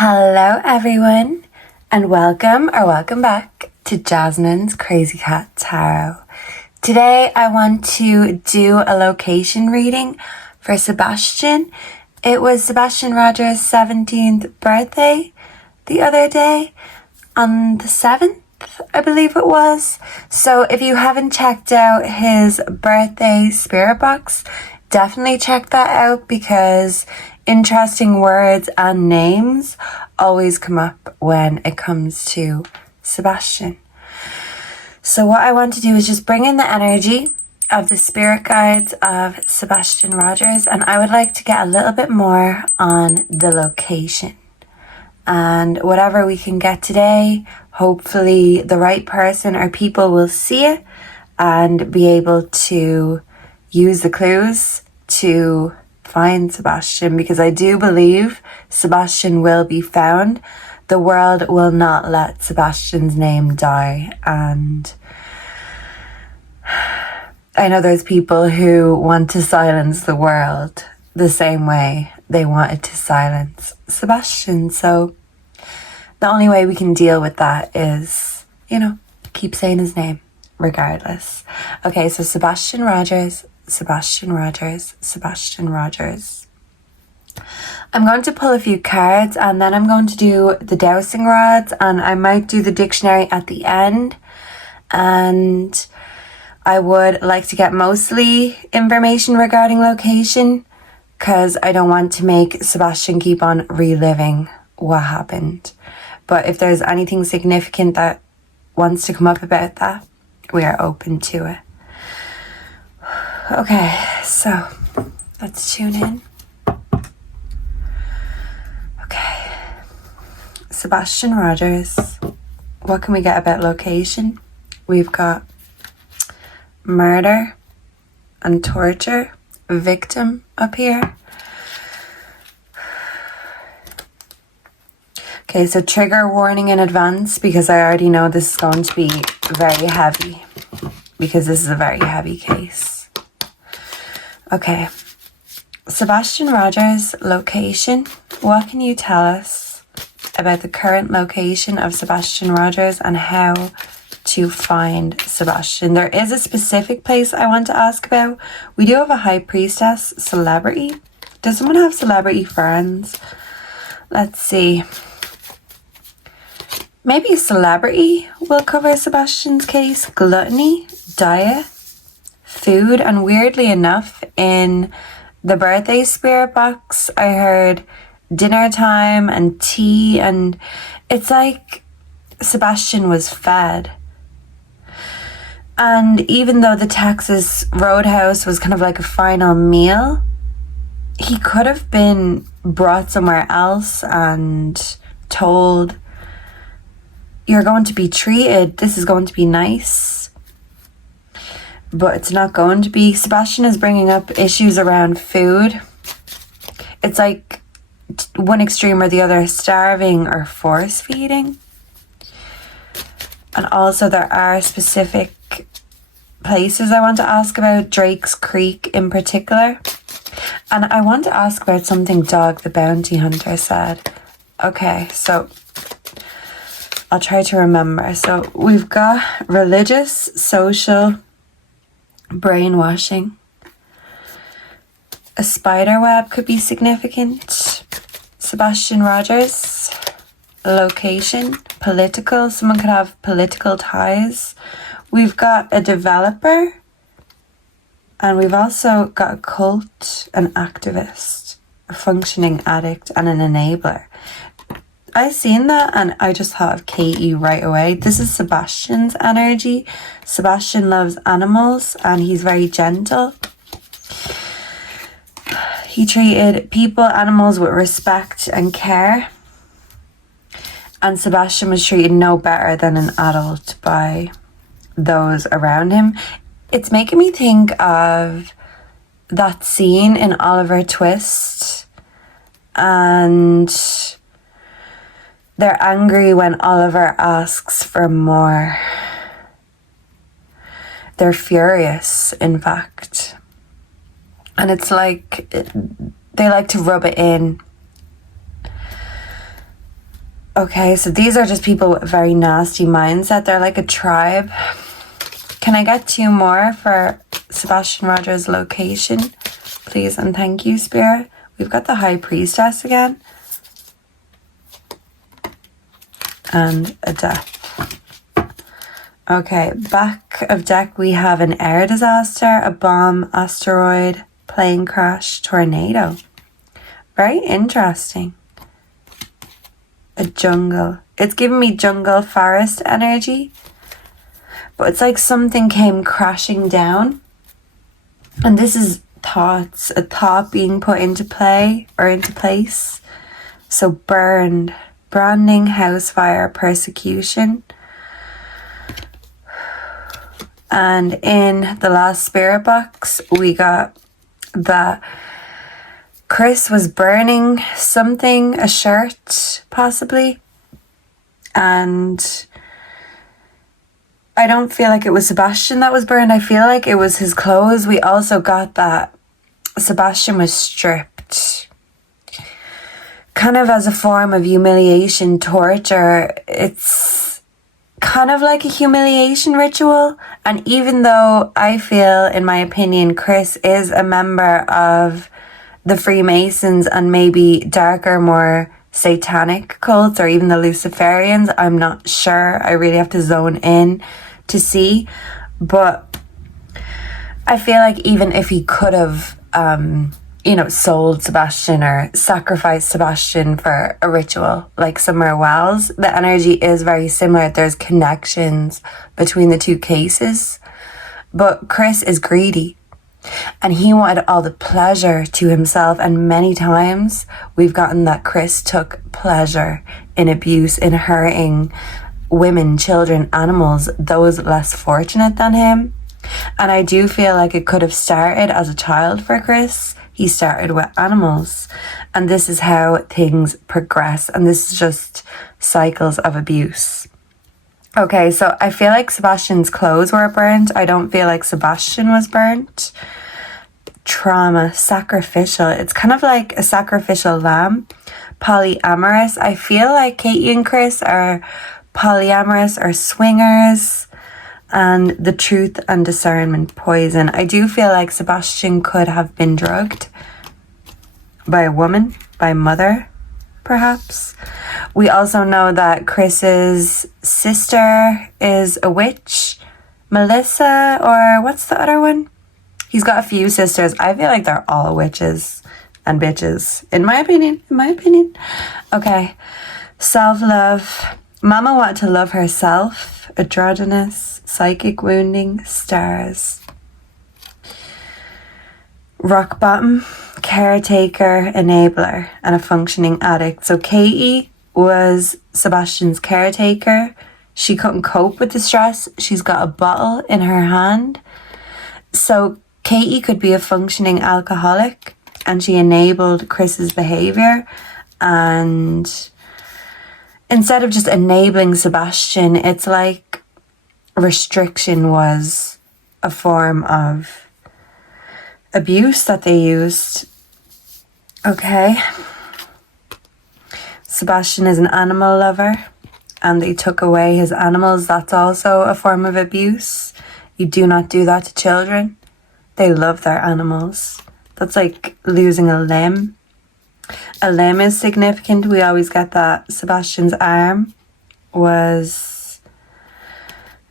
Hello everyone, and welcome back to Jasmine's Crazy Cat Tarot. Today I want to do a location reading for Sebastian. It was Sebastian Rogers' 17th birthday the other day, on the 7th, I believe it was. So if you haven't checked out his birthday spirit box, definitely check that out because interesting words and names always come up when it comes to Sebastian. So what I want to do is just bring in the energy of the spirit guides of Sebastian Rogers, and I would like to get a little bit more on the location. And whatever we can get today, hopefully the right person or people will see it and be able to use the clues to find Sebastian, because I do believe Sebastian will be found. The world will not let Sebastian's name die, and I know there's people who want to silence the world the same way they wanted to silence Sebastian. So the only way we can deal with that is, keep saying his name regardless. Okay, so Sebastian Rogers. I'm going to pull a few cards and then I'm going to do the dowsing rods, and I might do the dictionary at the end. And I would like to get mostly information regarding location because I don't want to make Sebastian keep on reliving what happened. But if there's anything significant that wants to come up about that, we are open to it. Okay, so let's tune in. Okay, Sebastian Rogers. What can we get about location? We've got murder and torture, victim up here. Okay, so trigger warning in advance because I already know this is going to be very heavy, because this is a very heavy case. Okay, Sebastian Rogers, location. What can you tell us about the current location of Sebastian Rogers and how to find Sebastian? There is a specific place I want to ask about. We do have a high priestess celebrity. Does someone have celebrity friends? Let's see. Maybe a celebrity will cover Sebastian's case. Gluttony, diet, food, and weirdly enough, in the birthday spirit box, I heard dinner time and tea, and it's like Sebastian was fed. And even though the Texas Roadhouse was kind of like a final meal, he could have been brought somewhere else and told, you're going to be treated, this is going to be nice. But it's not going to be. Sebastian is bringing up issues around food. It's like one extreme or the other, starving or force feeding. And also there are specific places I want to ask about, Drake's Creek in particular. And I want to ask about something Dog the Bounty Hunter said. Okay, so I'll try to remember. So we've got religious, social, brainwashing. A spider web could be significant. Sebastian Rogers, location, political. Someone could have political ties. We've got a developer. And we've also got a cult, an activist, a functioning addict, and an enabler. I seen that and I just thought of Katie right away. This is Sebastian's energy. Sebastian loves animals and he's very gentle. He treated people, animals with respect and care. And Sebastian was treated no better than an adult by those around him. It's making me think of that scene in Oliver Twist, and they're angry when Oliver asks for more. They're furious, in fact. And it's like they like to rub it in Okay, so these are just people with a very nasty mindset. They're like a tribe. Can I get 2 more for Sebastian Rogers' location, please? And thank you, Spirit. We've got the High Priestess again. And a death. Okay, back of deck we have an air disaster, a bomb, asteroid, plane crash, tornado. Very interesting. A jungle. It's giving me jungle forest energy. But it's like something came crashing down. And this is thoughts. A thought being put into play or into place. So burned. Branding, house fire, persecution. And in the last spirit box, we got that Chris was burning something, a shirt, possibly. And I don't feel like it was Sebastian that was burned. I feel like it was his clothes. We also got that Sebastian was stripped. Kind of as a form of humiliation, torture. It's kind of like a humiliation ritual. And even though I feel, in my opinion, Chris is a member of the Freemasons and maybe darker, more satanic cults, or even the Luciferians, I'm not sure. I really have to zone in to see. But I feel like even if he could have, sold Sebastian or sacrificed Sebastian for a ritual like somewhere Wells, the energy is very similar. There's connections between the two cases. But Chris is greedy. And he wanted all the pleasure to himself. And many times we've gotten that Chris took pleasure in abuse, in hurting women, children, animals, those less fortunate than him. And I do feel like it could have started as a child for Chris. He started with animals. And this is how things progress. And this is just cycles of abuse. Okay, so I feel like Sebastian's clothes were burnt. I don't feel like Sebastian was burnt. Trauma, sacrificial. It's kind of like a sacrificial lamb. Polyamorous. I feel like Katie and Chris are polyamorous or swingers. And the truth and discernment, poison. I do feel like Sebastian could have been drugged by a woman, by mother, perhaps. We also know that Chris's sister is a witch. Melissa, or what's the other one? He's got a few sisters. I feel like they're all witches and bitches. In my opinion. Okay. Self-love. Mama wanted to love herself. Androgynous. Psychic wounding. Stars. Rock bottom. Caretaker. Enabler. And a functioning addict. So Katie was Sebastian's caretaker. She couldn't cope with the stress. She's got a bottle in her hand. So Katie could be a functioning alcoholic, and she enabled Chris's behavior. And instead of just enabling Sebastian, it's like restriction was a form of abuse that they used. Okay. Sebastian is an animal lover, and they took away his animals. That's also a form of abuse. You do not do that to children. They love their animals. That's like losing a limb. A limb is significant. We always get that Sebastian's arm was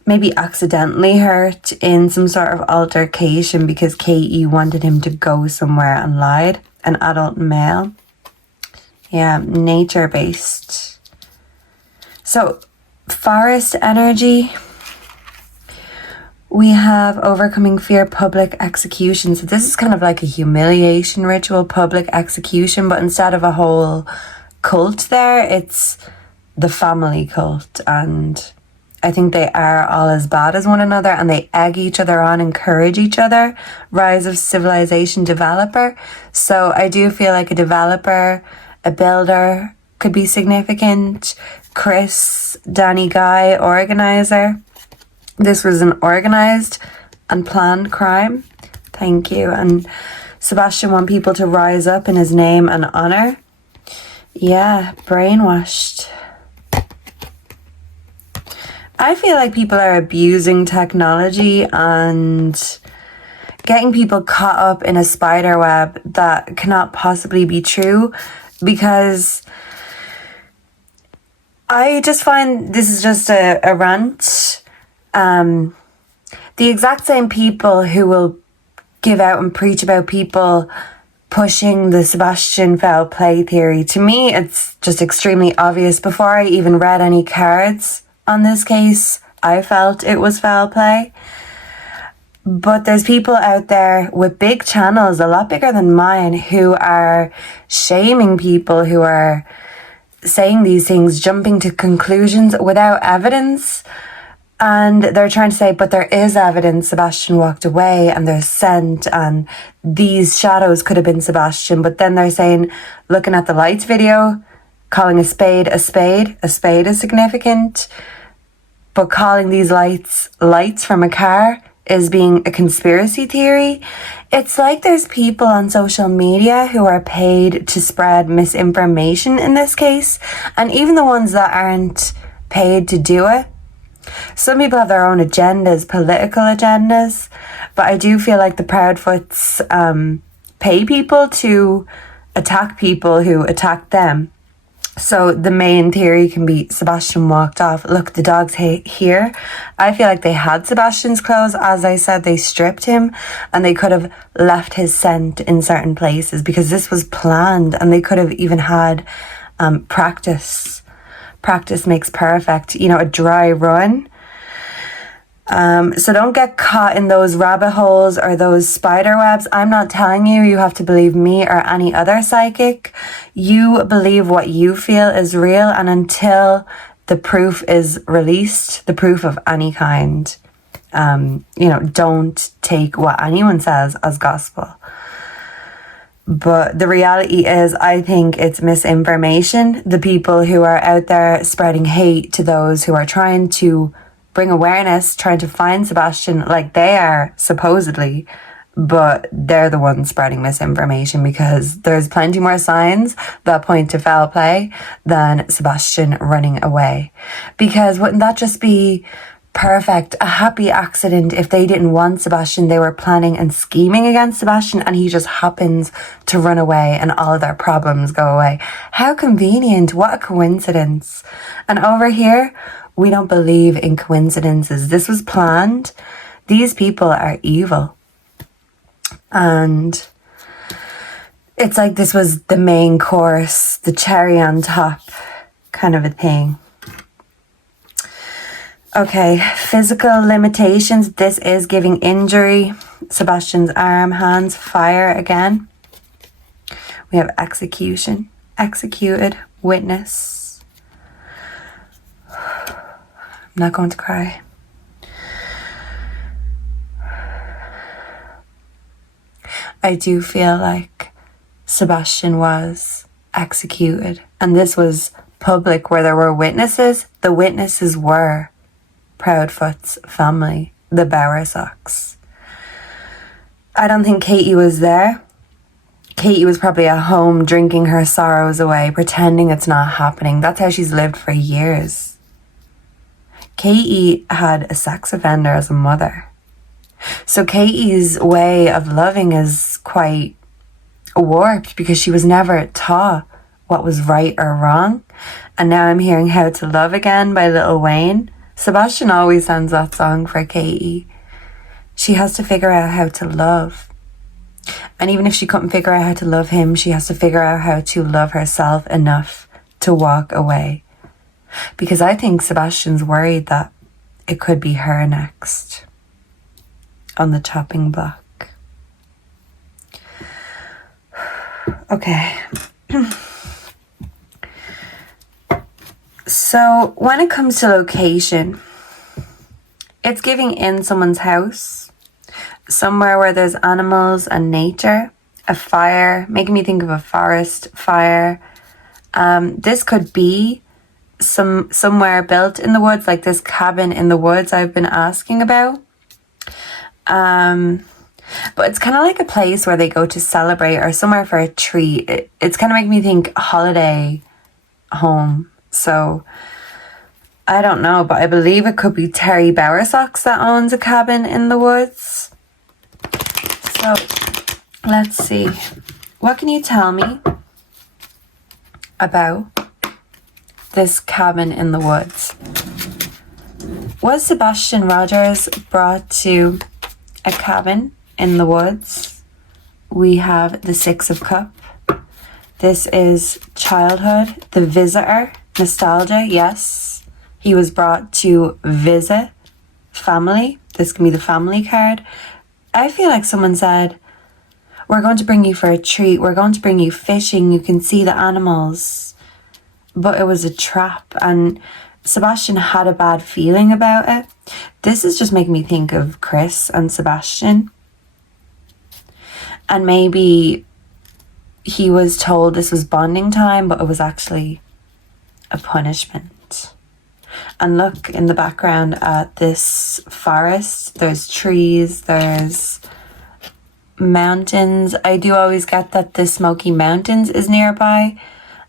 maybe accidentally hurt in some sort of altercation because Katie wanted him to go somewhere and lied. An adult male. Yeah, nature-based. So, forest energy. We have overcoming fear, public execution. So this is kind of like a humiliation ritual, public execution, but instead of a whole cult there, it's the family cult. And I think they are all as bad as one another, and they egg each other on, encourage each other. Rise of civilization developer. So I do feel like a developer, a builder could be significant. Chris, Danny Guy, organizer. This was an organized and planned crime. Thank you. And Sebastian want people to rise up in his name and honor. Yeah, brainwashed. I feel like people are abusing technology and getting people caught up in a spider web that cannot possibly be true, because I just find this is just a rant. The exact same people who will give out and preach about people pushing the Sebastian foul play theory, to me it's just extremely obvious. Before I even read any cards on this case, I felt it was foul play. But there's people out there with big channels, a lot bigger than mine, who are shaming people who are saying these things, jumping to conclusions without evidence. And they're trying to say, but there is evidence Sebastian walked away and there's scent and these shadows could have been Sebastian. But then they're saying, looking at the lights video, calling a spade a spade is significant. But calling these lights from a car is being a conspiracy theory. It's like there's people on social media who are paid to spread misinformation in this case. And even the ones that aren't paid to do it, some people have their own agendas, political agendas, but I do feel like the Proudfoots pay people to attack people who attack them. So the main theory can be Sebastian walked off. Look, the dog's here. I feel like they had Sebastian's clothes. As I said, they stripped him and they could have left his scent in certain places because this was planned, and they could have even had practice. Practice makes perfect, a dry run. So don't get caught in those rabbit holes or those spider webs. I'm not telling you have to believe me or any other psychic. You believe what you feel is real, and until the proof is released, the proof of any kind, don't take what anyone says as gospel. But the reality is, I think it's misinformation. The people who are out there spreading hate to those who are trying to bring awareness, trying to find Sebastian, like they are supposedly, but they're the ones spreading misinformation, because there's plenty more signs that point to foul play than Sebastian running away. Because wouldn't that just be perfect, a happy accident? If they didn't want Sebastian, they were planning and scheming against Sebastian, and he just happens to run away and all of their problems go away. How convenient. What a coincidence. And over here, we don't believe in coincidences. This was planned. These people are evil. And it's like this was the main course, the cherry on top kind of a thing. Okay, physical limitations. This is giving injury. Sebastian's arm, hands, fire again. We have execution, executed, witness. I'm not going to cry. I do feel like Sebastian was executed, and this was public where there were witnesses. The witnesses were Proudfoot's family, the Bowersocks. I don't think Katie was there. Katie was probably at home drinking her sorrows away, pretending it's not happening. That's how she's lived for years. Katie had a sex offender as a mother. So Katie's way of loving is quite warped because she was never taught what was right or wrong. And now I'm hearing How to Love Again by Lil Wayne. Sebastian always sends that song for Katie. She has to figure out how to love. And even if she couldn't figure out how to love him, she has to figure out how to love herself enough to walk away. Because I think Sebastian's worried that it could be her next on the chopping block. Okay. So when it comes to location, it's giving in someone's house, somewhere where there's animals and nature, a fire, making me think of a forest fire. This could be somewhere built in the woods, like this cabin in the woods I've been asking about. But it's kind of like a place where they go to celebrate, or somewhere for a treat. It's kind of making me think holiday home. So I don't know, but I believe it could be Terry Bowersox that owns a cabin in the woods. So, let's see. What can you tell me about this cabin in the woods? Was Sebastian Rogers brought to a cabin in the woods? We have the Six of Cups. This is childhood, the visitor, nostalgia, yes. He was brought to visit family. This can be the family card. I feel like someone said, we're going to bring you for a treat. We're going to bring you fishing. You can see the animals. But it was a trap. And Sebastian had a bad feeling about it. This is just making me think of Chris and Sebastian. And maybe he was told this was bonding time, but it was actually a punishment. And look in the background at this forest. There's trees, there's mountains. I do always get that the Smoky Mountains is nearby.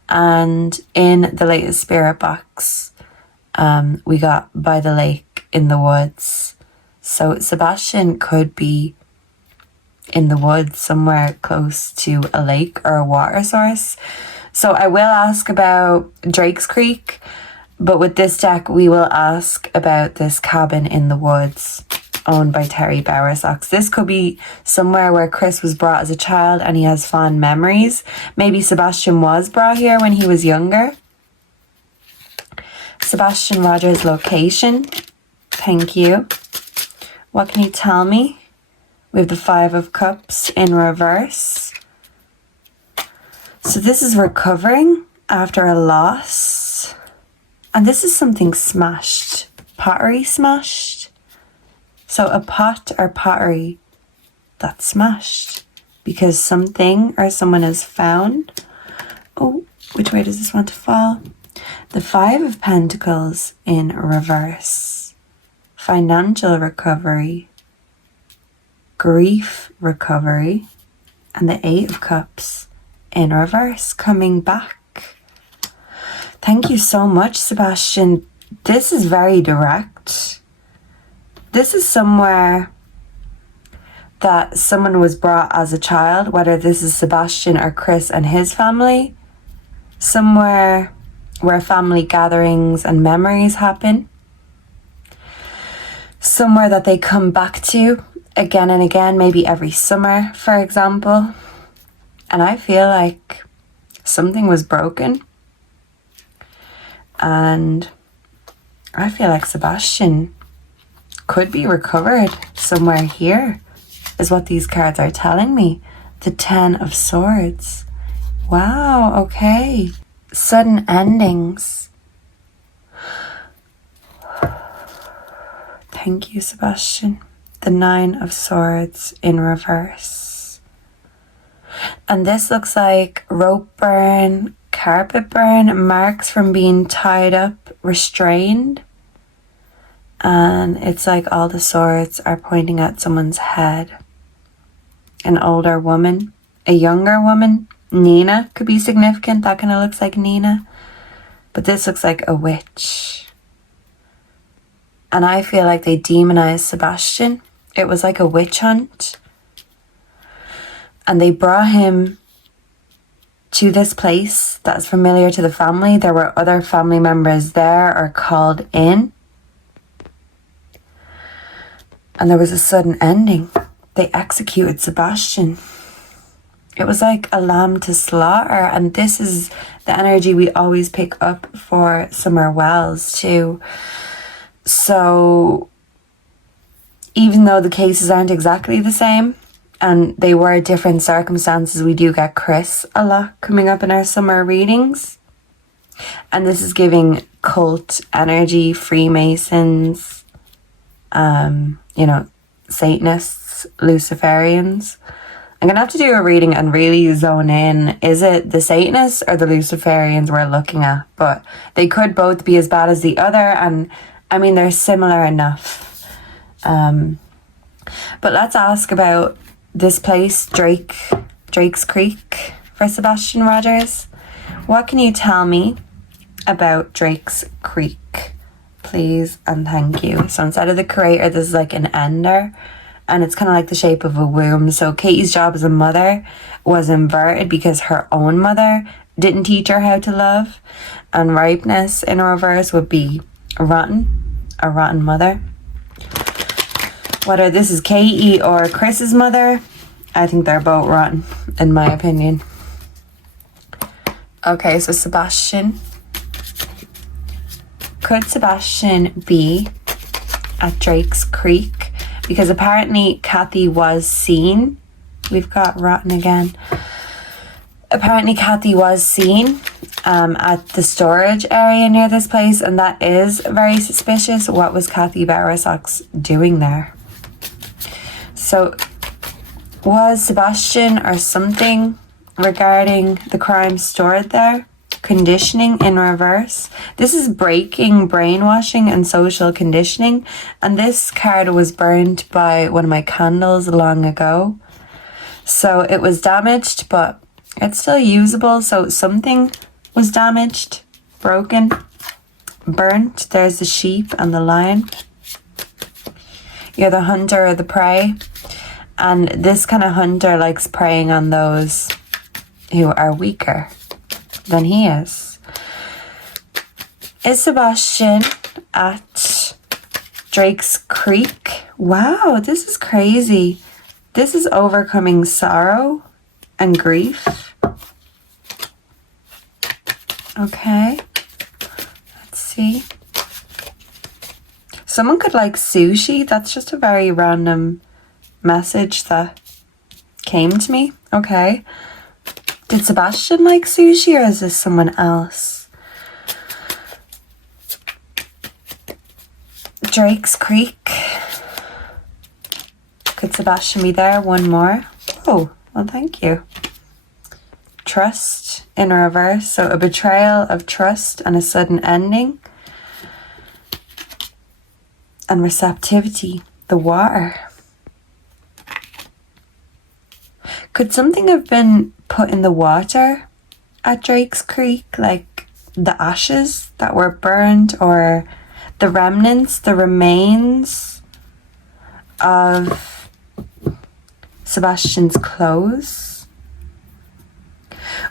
And in the latest spirit box, we got by the lake in the woods. So Sebastian could be in the woods somewhere close to a lake or a water source. So I will ask about Drake's Creek, but with this deck we will ask about this cabin in the woods owned by Terry Bowersox. This could be somewhere where Chris was brought as a child and he has fond memories. Maybe Sebastian was brought here when he was younger. Sebastian Rogers' location. Thank you. What can you tell me? We have the Five of Cups in reverse. So this is recovering after a loss. And this is something smashed. Pottery smashed. So a pot or pottery that's smashed because something or someone is found. Oh, which way does this want to fall? The Five of Pentacles in reverse. Financial recovery. Grief recovery. And the Eight of Cups in reverse coming back. Thank you so much, Sebastian. This is very direct. This is somewhere that someone was brought as a child, whether this is Sebastian or Chris and his family. Somewhere where family gatherings and memories happen. Somewhere that they come back to again and again, maybe every summer, for example. And I feel like something was broken. And I feel like Sebastian could be recovered somewhere here, is what these cards are telling me. The Ten of Swords. Wow, okay. Sudden endings. Thank you, Sebastian. The Nine of Swords in reverse. And this looks like rope burn, carpet burn, marks from being tied up, restrained. And it's like all the swords are pointing at someone's head. An older woman, a younger woman. Nina could be significant. That kind of looks like Nina. But this looks like a witch. And I feel like they demonized Sebastian. It was like a witch hunt. And they brought him to this place that's familiar to the family. There were other family members there or called in. And there was a sudden ending. They executed Sebastian. It was like a lamb to slaughter. And this is the energy we always pick up for Summer Wells too. So even though the cases aren't exactly the same and they were different circumstances, we do get Chris a lot coming up in our summer readings. And this is giving cult energy, Freemasons, Satanists, Luciferians. I'm going to have to do a reading and really zone in. Is it the Satanists or the Luciferians we're looking at? But they could both be as bad as the other. And I mean, they're similar enough. But let's ask about this place, Drake's Creek for Sebastian Rogers. What can you tell me about Drake's Creek? please and thank you. So instead of the creator, this is like an ender, and it's kind of like the shape of a womb. So Katie's job as a mother was inverted because her own mother didn't teach her how to love, and ripeness in reverse would be rotten, a rotten mother. Whether this is Katie or Chris's mother, I think they're both rotten, in my opinion. Okay, so Sebastian. Could Sebastian be at Drake's Creek? Because apparently Kathy was seen. We've got rotten again. Apparently Kathy was seen at the storage area near this place, and that is very suspicious. What was Kathy Bowersox doing there? So was Sebastian or something regarding the crime stored there? Conditioning in reverse. This is breaking brainwashing and social conditioning, and this card was burned by one of my candles long ago, so it was damaged, but it's still usable. So something was damaged, broken, burnt. There's the sheep and the lion. You're the hunter or the prey, and this kind of hunter likes preying on those who are weaker than he is. Is Sebastian at Drake's Creek? Wow, this is crazy. This is overcoming sorrow and grief. Okay, let's see. Someone could like sushi. That's just a very random message that came to me. Okay. Did Sebastian like sushi, or is this someone else? Drake's Creek. Could Sebastian be there? One more. Oh, well, thank you. Trust in reverse. So a betrayal of trust and a sudden ending. And receptivity. The water. Could something have been put in the water at Drake's Creek, like the ashes that were burned, or the remnants, the remains of Sebastian's clothes?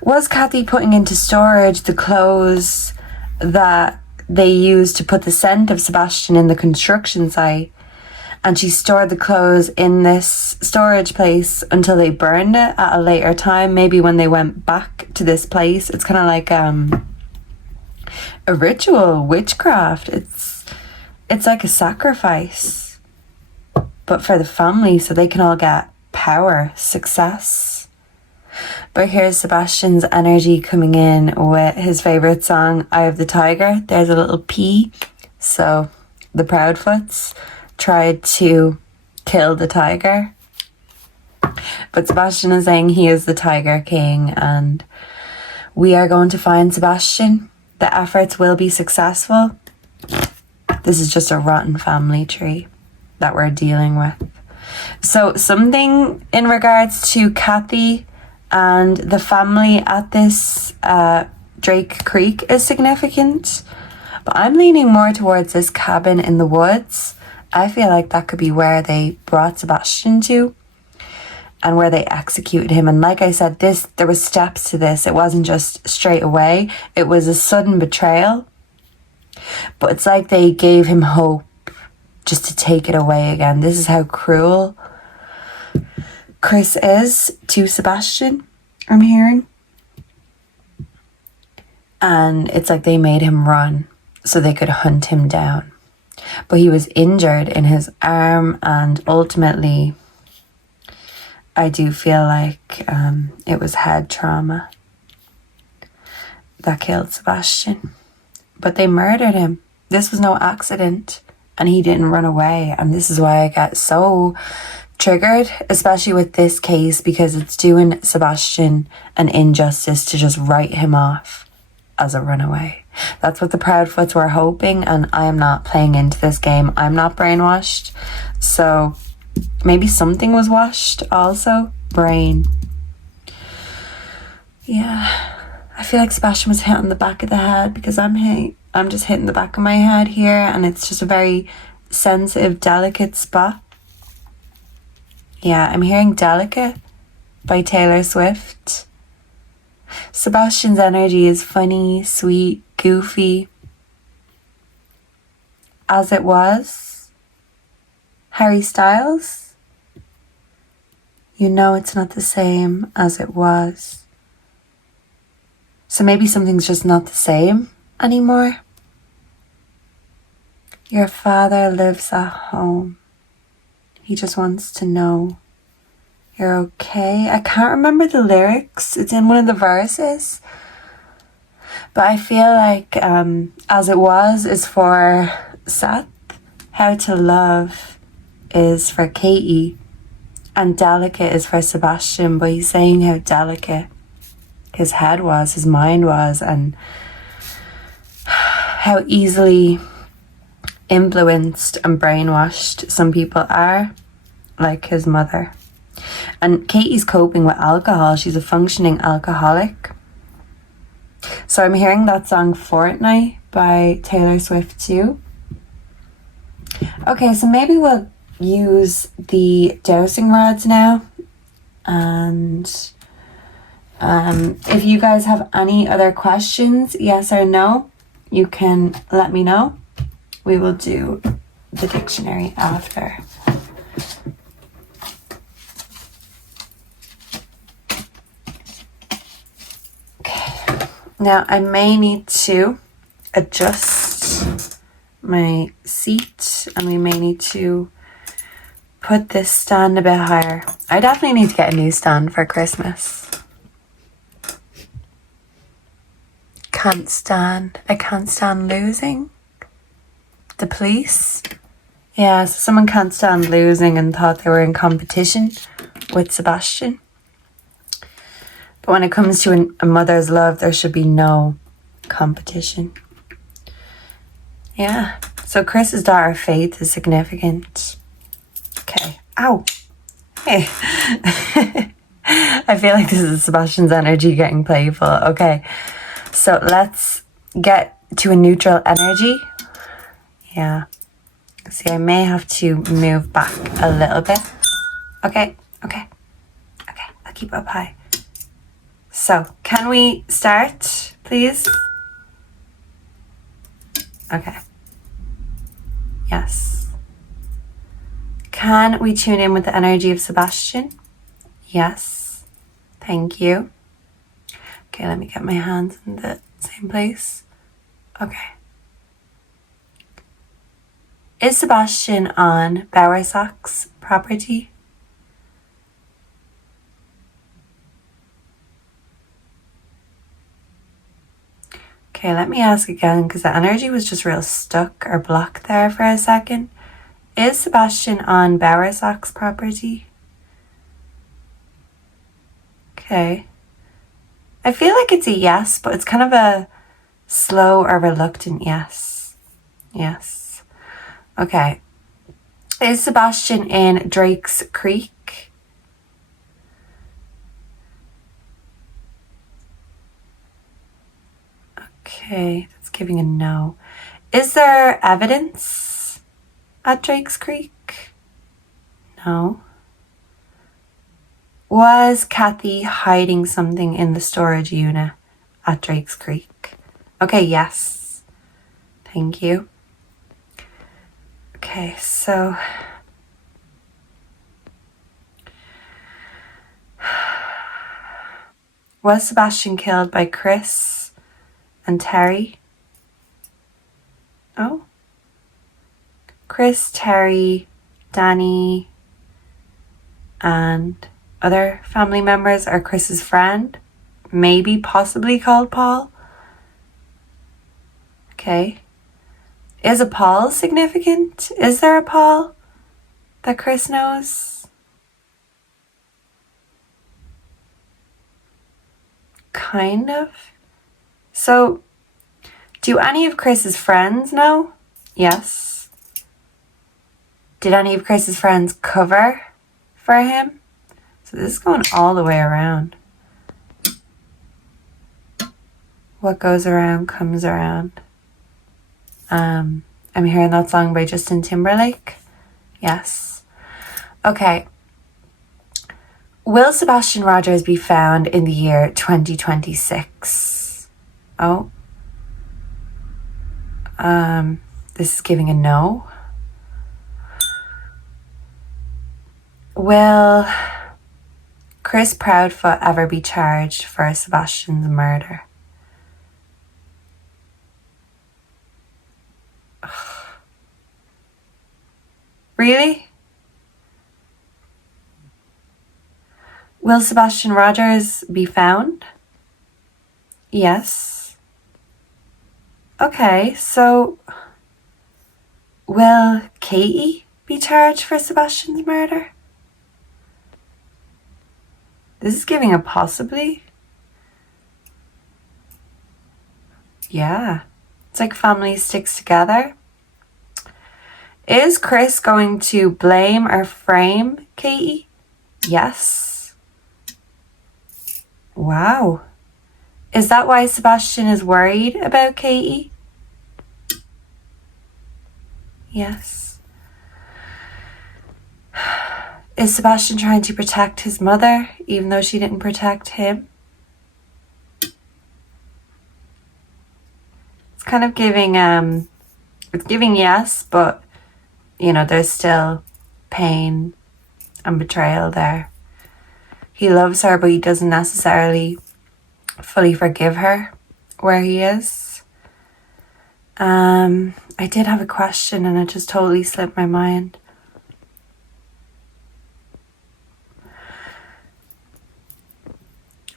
Was Kathy putting into storage the clothes that they used to put the scent of Sebastian in the construction site, and she stored the clothes in this storage place until they burned it at a later time, maybe when they went back to this place? It's kind of like a ritual, witchcraft. It's like a sacrifice, but for the family, so they can all get power, success. But here's Sebastian's energy coming in with his favorite song, Eye of the Tiger. There's a little P, so the Proudfoots tried to kill the tiger, but Sebastian is saying he is the Tiger King, and we are going to find Sebastian. The efforts will be successful. This is just a rotten family tree that we're dealing with. So something in regards to Kathy and the family at this Drake Creek is significant, but I'm leaning more towards this cabin in the woods. I feel like that could be where they brought Sebastian to and where they executed him. And like I said, there was steps to this. It wasn't just straight away. It was a sudden betrayal. But it's like they gave him hope just to take it away again. This is how cruel Chris is to Sebastian, I'm hearing. And it's like they made him run so they could hunt him down. But he was injured in his arm, and ultimately I do feel like it was head trauma that killed Sebastian. But they murdered him. This was no accident, and he didn't run away. And this is why I get so triggered, especially with this case, because it's doing Sebastian an injustice to just write him off as a runaway. That's what the Proudfoots were hoping, and I am not playing into this game. I'm not brainwashed. So maybe something was washed also. Brain. Yeah. I feel like Sebastian was hit on the back of the head, because I'm I'm just hitting the back of my head here, and it's just a very sensitive, delicate spot. Yeah, I'm hearing Delicate by Taylor Swift. Sebastian's energy is funny, sweet, goofy. As It Was. Harry Styles. You know it's not the same as it was. So maybe something's just not the same anymore. Your father lives at home. He just wants to know you're okay. I can't remember the lyrics. It's in one of the verses. But I feel like As It Was is for Seth. How to Love is for Katie. And Delicate is for Sebastian. But he's saying how delicate his head was, his mind was, and how easily influenced and brainwashed some people are, like his mother. And Katie's coping with alcohol. She's a functioning alcoholic. So I'm hearing that song Fortnite by Taylor Swift too. Okay, so maybe we'll use the dowsing rods now. And if you guys have any other questions, yes or no, you can let me know. We will do the dictionary after. Okay, now I may need to adjust my seat, and we may need to put this stand a bit higher. I definitely need to get a new stand for Christmas. I can't stand losing. The police. Yeah, so someone can't stand losing and thought they were in competition with Sebastian. But when it comes to a mother's love, there should be no competition. Yeah, so Chris's daughter Faith is significant. Okay, ow. Hey. I feel like this is Sebastian's energy getting playful. Okay, so let's get to a neutral energy. Yeah. See, I may have to move back a little bit. Okay. I'll keep up high. So, can we start, please? Okay. Yes. Can we tune in with the energy of Sebastian? Yes. Thank you. Okay, let me get my hands in the same place. Okay. Is Sebastian on Bowersock's property? Okay, let me ask again, because the energy was just real stuck or blocked there for a second. Is Sebastian on Bowersock's property? Okay. I feel like it's a yes, but it's kind of a slow or reluctant yes. Yes. Okay. Is Sebastian in Drake's Creek? Okay, that's giving a no. Is there evidence at Drake's Creek? No. Was Kathy hiding something in the storage unit at Drake's Creek? Okay, yes. Thank you. Okay, so was Sebastian killed by Chris and Terry? Oh. Chris, Terry, Danny, and other family members are Chris's friend, maybe possibly called Paul. Okay. Is a Paul significant? Is there a Paul that Chris knows? Kind of. So, do any of Chris's friends know? Yes. Did any of Chris's friends cover for him? So this is going all the way around. What goes around comes around. I'm hearing that song by Justin Timberlake. Yes. Okay. Will Sebastian Rogers be found in the year 2026? Oh. This is giving a no. Will Chris Proudfoot ever be charged for Sebastian's murder? Really? Will Sebastian Rogers be found? Yes. Okay, so will Katie be charged for Sebastian's murder? This is giving a possibly. Yeah. It's like family sticks together. Is Chris going to blame or frame Katie? Yes. Wow. Is that why Sebastian is worried about Katie? Yes. Is Sebastian trying to protect his mother, even though she didn't protect him? It's kind of giving, it's giving yes, but, you know, there's still pain and betrayal there. He loves her, but he doesn't necessarily fully forgive her where he is. I did have a question and it just totally slipped my mind.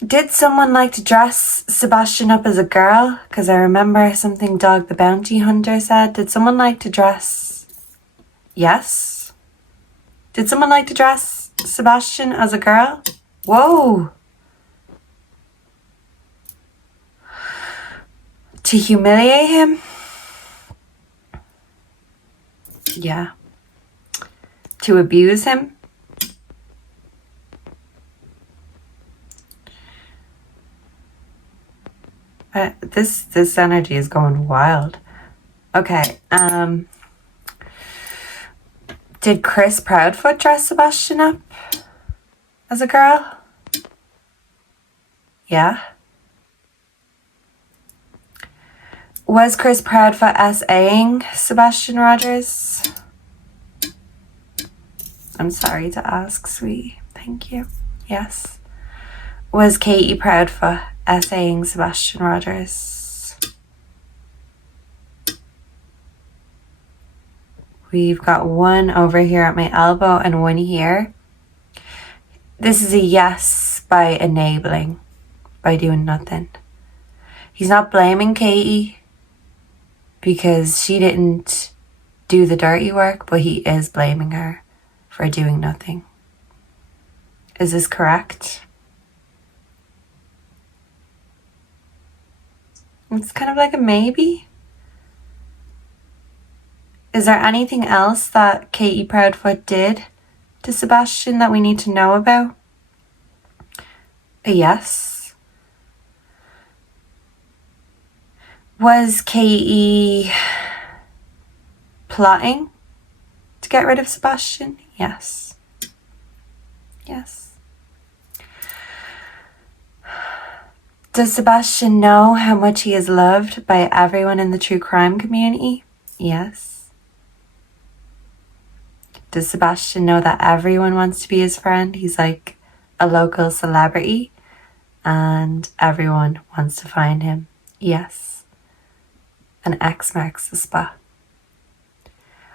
Did someone like to dress Sebastian up as a girl? Because I remember something Dog the Bounty Hunter said. Did someone like to dress... Yes? Did someone like to dress Sebastian as a girl? Whoa! To humiliate him? Yeah. To abuse him? This energy is going wild. Okay, did Chris Proudfoot dress Sebastian up as a girl? Yeah. Was Chris Proudfoot SAing Sebastian Rogers? I'm sorry to ask, sweetie. Thank you. Yes. Was Katie Proudfoot SAing Sebastian Rogers? We've got one over here at my elbow and one here. This is a yes by enabling, by doing nothing. He's not blaming Katie because she didn't do the dirty work, but he is blaming her for doing nothing. Is this correct? It's kind of like a maybe. Is there anything else that Katie Proudfoot did to Sebastian that we need to know about? A yes. Was Katie plotting to get rid of Sebastian? Yes. Yes. Does Sebastian know how much he is loved by everyone in the true crime community? Yes. Does Sebastian know that everyone wants to be his friend? He's like a local celebrity and everyone wants to find him. Yes. An X marks the spot.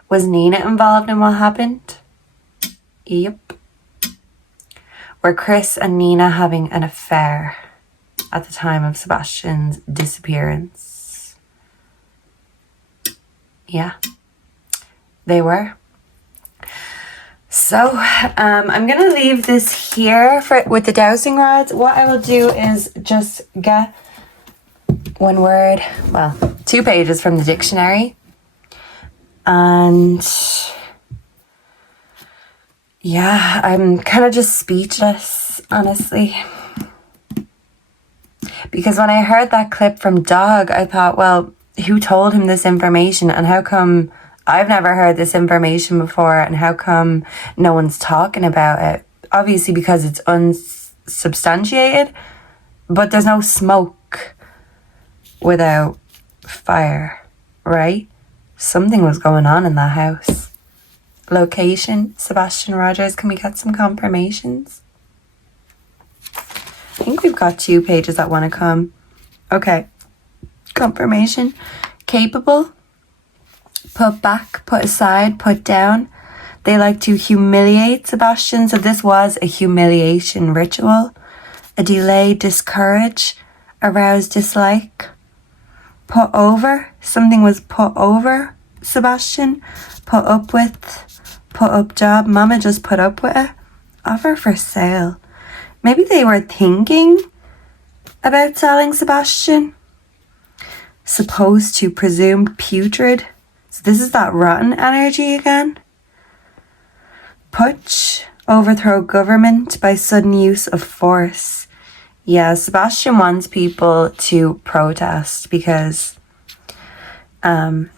Was Nina involved in what happened? Yep. Were Chris and Nina having an affair at the time of Sebastian's disappearance? Yeah, they were. So I'm going to leave this here with the dowsing rods. What I will do is just get one word, well, 2 pages from the dictionary. And yeah, I'm kind of just speechless, honestly. Because when I heard that clip from Dog, I thought, well, who told him this information, and how come I've never heard this information before, and how come no one's talking about it? Obviously because it's unsubstantiated, but there's no smoke without fire, right? Something was going on in that house. Location, Sebastian Rogers. Can we get some confirmations? I think we've got 2 pages that want to come. Okay. Confirmation. Capable. Put back, put aside, put down. They like to humiliate Sebastian. So this was a humiliation ritual. A delay, discourage, arouse dislike. Put over. Something was put over Sebastian. Put up with. Put up job. Mama just put up with it. Offer for sale. Maybe they were thinking about selling Sebastian. Supposed to, presumed putrid. So this is that rotten energy again. Putsch, overthrow government by sudden use of force. Yeah, Sebastian wants people to protest because the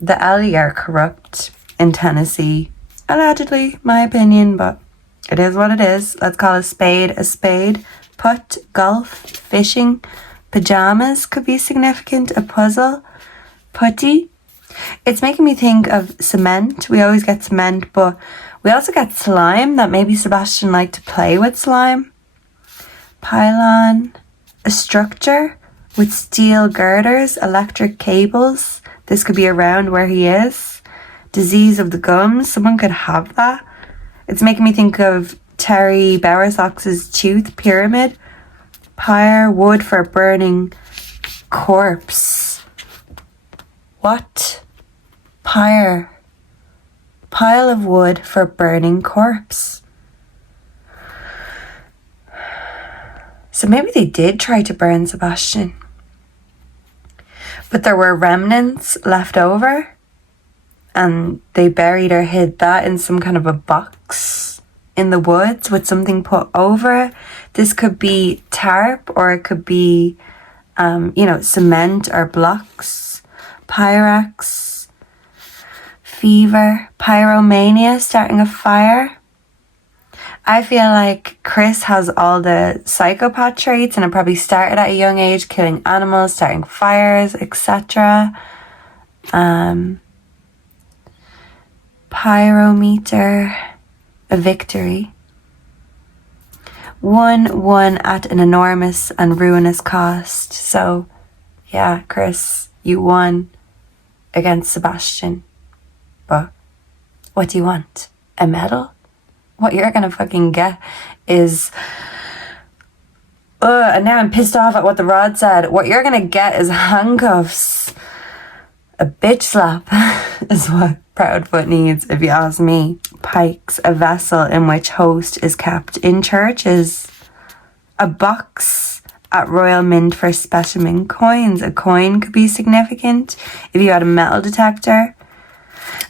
Ellie are corrupt in Tennessee. Allegedly, my opinion, but it is what it is. Let's call a spade a spade. Putt, golf, fishing, pajamas could be significant. A puzzle, putty. It's making me think of cement. We always get cement, but we also get slime, that maybe Sebastian liked to play with slime. Pylon, a structure with steel girders, electric cables. This could be around where he is. Disease of the gums. Someone could have that. It's making me think of Terry Bowersox's tooth. Pyramid. Pyre, wood for burning corpse. What? Pyre. Pile of wood for burning corpse. So maybe they did try to burn Sebastian. But there were remnants left over. And they buried or hid that in some kind of a box in the woods with something put over it. This could be tarp, or it could be, cement or blocks. Pyrax. Fever. Pyromania, starting a fire. I feel like Chris has all the psychopath traits, and it probably started at a young age, killing animals, starting fires, etc. Pyrometer, a victory. 1-1 at an enormous and ruinous cost. So, yeah, Chris, you won against Sebastian. But what do you want? A medal? What you're gonna fucking get is... and now I'm pissed off at what the rod said. What you're gonna get is handcuffs. A bitch slap is what Proudfoot needs, if you ask me. Pikes, a vessel in which host is kept in churches. A box at Royal Mint for specimen coins. A coin could be significant if you had a metal detector.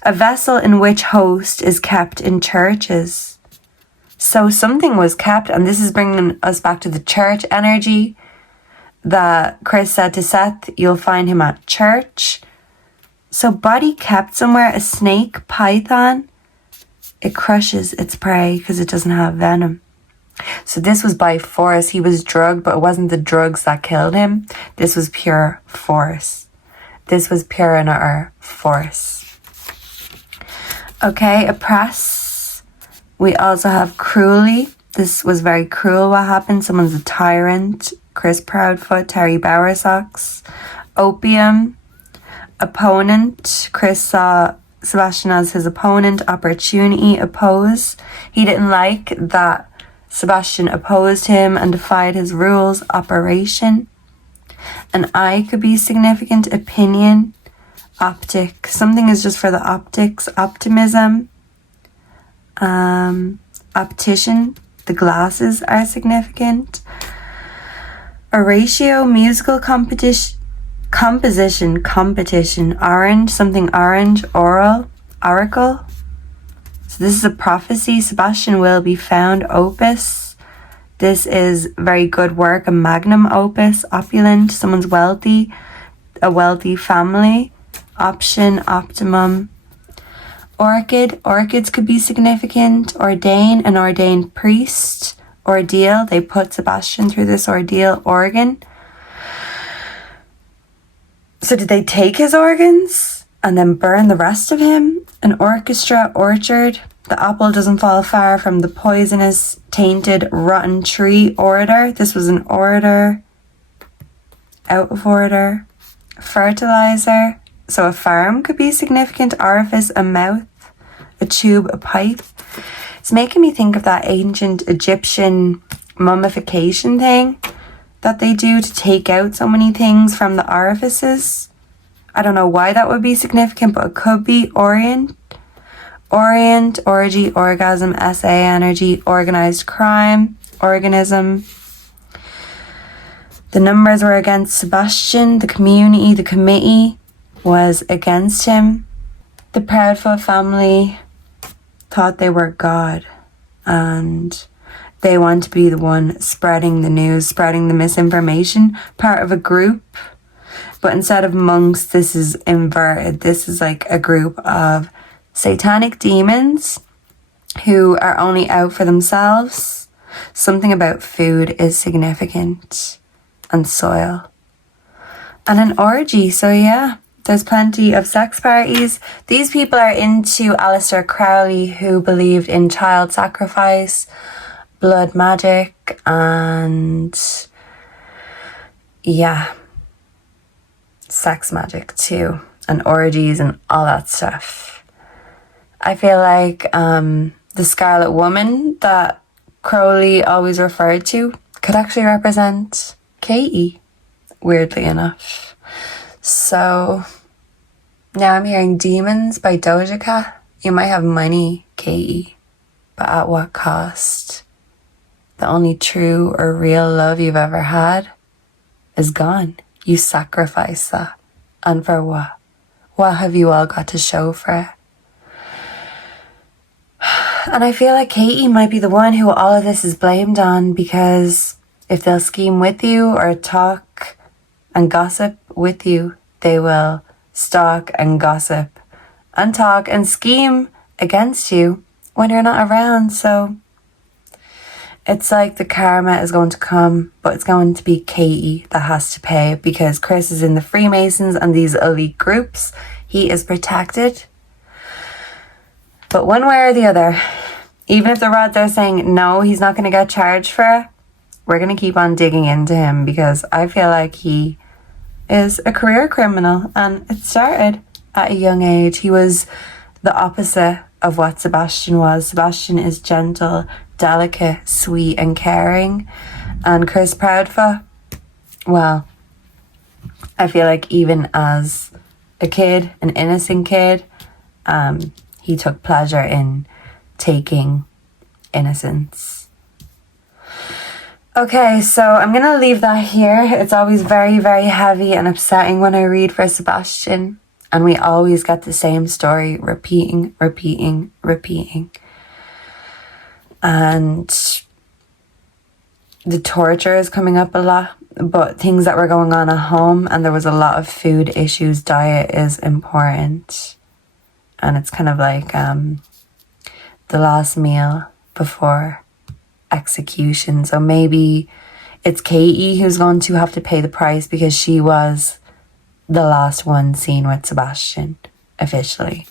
A vessel in which host is kept in churches. So something was kept, and this is bringing us back to the church energy that Chris said to Seth, you'll find him at church. So body kept somewhere, a snake, python, it crushes its prey because it doesn't have venom. So this was by force. He was drugged, but it wasn't the drugs that killed him. This was pure force. This was pure and utter force. Okay, oppress. We also have cruelly. This was very cruel what happened. Someone's a tyrant. Chris Proudfoot, Terry Bowersox. Opium. Opponent. Chris saw Sebastian as his opponent. Opportunity. Oppose. He didn't like that Sebastian opposed him and defied his rules. Operation. An eye could be significant. Opinion. Optic. Something is just for the optics. Optimism. Optician. The glasses are significant. Oratio. Musical competition. Orange, something orange. Oral, oracle. So this is a prophecy. Sebastian will be found. Opus. This is very good work. A magnum opus. Opulent, someone's wealthy. a wealthy family. Option, optimum. Orchid, orchids could be significant. Ordain, an ordained priest. Ordeal, they put Sebastian through this ordeal. Organ. So did they take his organs and then burn the rest of him? An orchestra, orchard. The apple doesn't fall far from the poisonous, tainted, rotten tree. Order, this was an order. Out of order. Fertilizer, so a farm could be significant. Orifice, a mouth. A tube, a pipe. It's making me think of that ancient Egyptian mummification thing that they do to take out so many things from the orifices. I don't know why that would be significant, but it could be. Orient, orgy, orgasm, essay, energy, organized crime, organism. The numbers were against Sebastian. The community, the committee was against him. The Proudfoot family thought they were God, and they want to be the one spreading the news, spreading the misinformation, part of a group. But instead of monks, this is inverted. This is like a group of satanic demons who are only out for themselves. Something about food is significant, and soil. And an orgy, so yeah. There's plenty of sex parties. These people are into Aleister Crowley, who believed in child sacrifice, blood magic, and yeah, sex magic too, and orgies and all that stuff. I feel like the Scarlet Woman that Crowley always referred to could actually represent Katie, weirdly enough. So now I'm hearing Demons by Doja Cat. You might have money, Katie, but at what cost? The only true or real love you've ever had is gone. You sacrifice that. And for what? What have you all got to show for it? And I feel like Katie might be the one who all of this is blamed on, because if they'll scheme with you or talk and gossip with you, they will stalk and gossip and talk and scheme against you when you're not around. So it's like the karma is going to come, but it's going to be Katie that has to pay, because Chris is in the Freemasons and these elite groups. He is protected. But one way or the other, even if the rods are saying no, he's not going to get charged for it, we're going to keep on digging into him, because I feel like he is a career criminal, and it started at a young age. He was the opposite of what Sebastian was. Sebastian is gentle, delicate, sweet and caring, and Chris Proudfoot, well, I feel like even as a kid, an innocent kid, he took pleasure in taking innocence. Okay, so I'm going to leave that here. It's always very, very heavy and upsetting when I read for Sebastian. And we always get the same story repeating. And the torture is coming up a lot. But things that were going on at home, and there was a lot of food issues. Diet is important. And it's kind of like the last meal before execution. So maybe it's Katie who's going to have to pay the price, because she was the last one seen with Sebastian officially.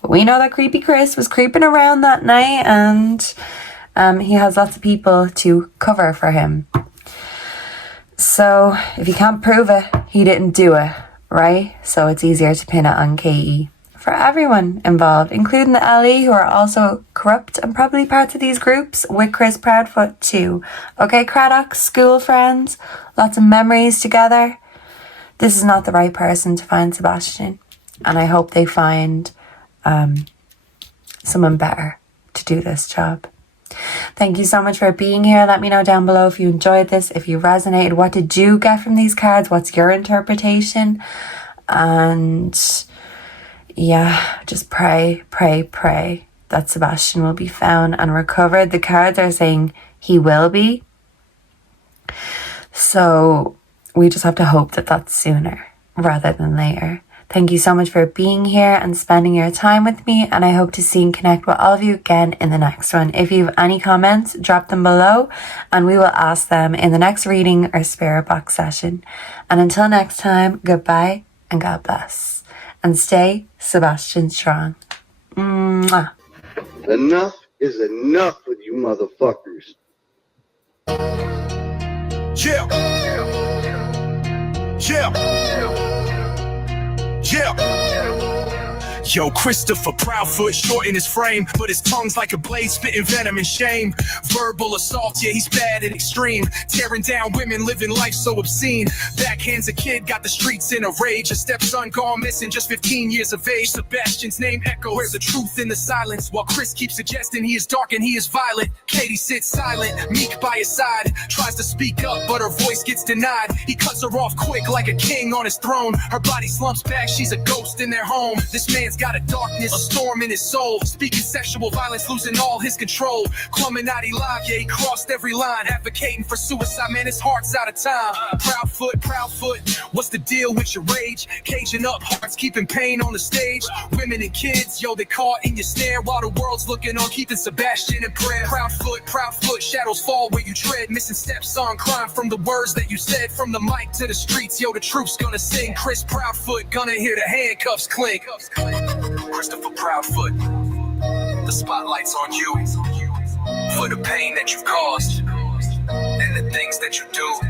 But we know that creepy Chris was creeping around that night, and he has lots of people to cover for him. So if you can't prove it, he didn't do it, right? So it's easier to pin it on Katie. For everyone involved, including the LE, who are also corrupt and probably parts of these groups, with Chris Proudfoot too. Okay, Craddock, school friends, lots of memories together. This is not the right person to find Sebastian, and I hope they find someone better to do this job. Thank you so much for being here. Let me know down below if you enjoyed this, if you resonated. What did you get from these cards? What's your interpretation? And yeah, just pray that Sebastian will be found and recovered. The cards are saying he will be. So we just have to hope that that's sooner. rather than later. Thank you so much for being here and spending your time with me, and I hope to see and connect with all of you again in the next one. If you have any comments, drop them below and we will ask them in the next reading or spirit box session. And until next time, goodbye and God bless. And stay Sebastian strong. Mwah. Enough is enough with you motherfuckers. Yeah. Yo, Christopher Proudfoot, short in his frame, but his tongue's like a blade spitting venom and shame. Verbal assault, yeah, he's bad and extreme, tearing down women, living life so obscene. Backhands a kid, got the streets in a rage. A stepson gone missing, just 15 years of age. Sebastian's name echoes, where's the truth in the silence? While Chris keeps suggesting he is dark and he is violent. Katie sits silent, meek by his side, tries to speak up, but her voice gets denied. He cuts her off quick like a king on his throne. Her body slumps back, she's a ghost in their home. This man's got a darkness, a storm in his soul, speaking sexual violence, losing all his control. Cluminati live, yeah, he crossed every line, advocating for suicide, man, his heart's out of time. Proudfoot, what's the deal with your rage? Caging up hearts, keeping pain on the stage. Women and kids, yo, they caught in your snare, while the world's looking on, keeping Sebastian in prayer. Proudfoot, shadows fall where you tread, missing steps on crime from the words that you said. From the mic to the streets, yo, the truth's gonna sing. Chris Proudfoot, gonna hear the handcuffs clink. Christopher Proudfoot, the spotlight's on you for the pain that you've caused and the things that you do.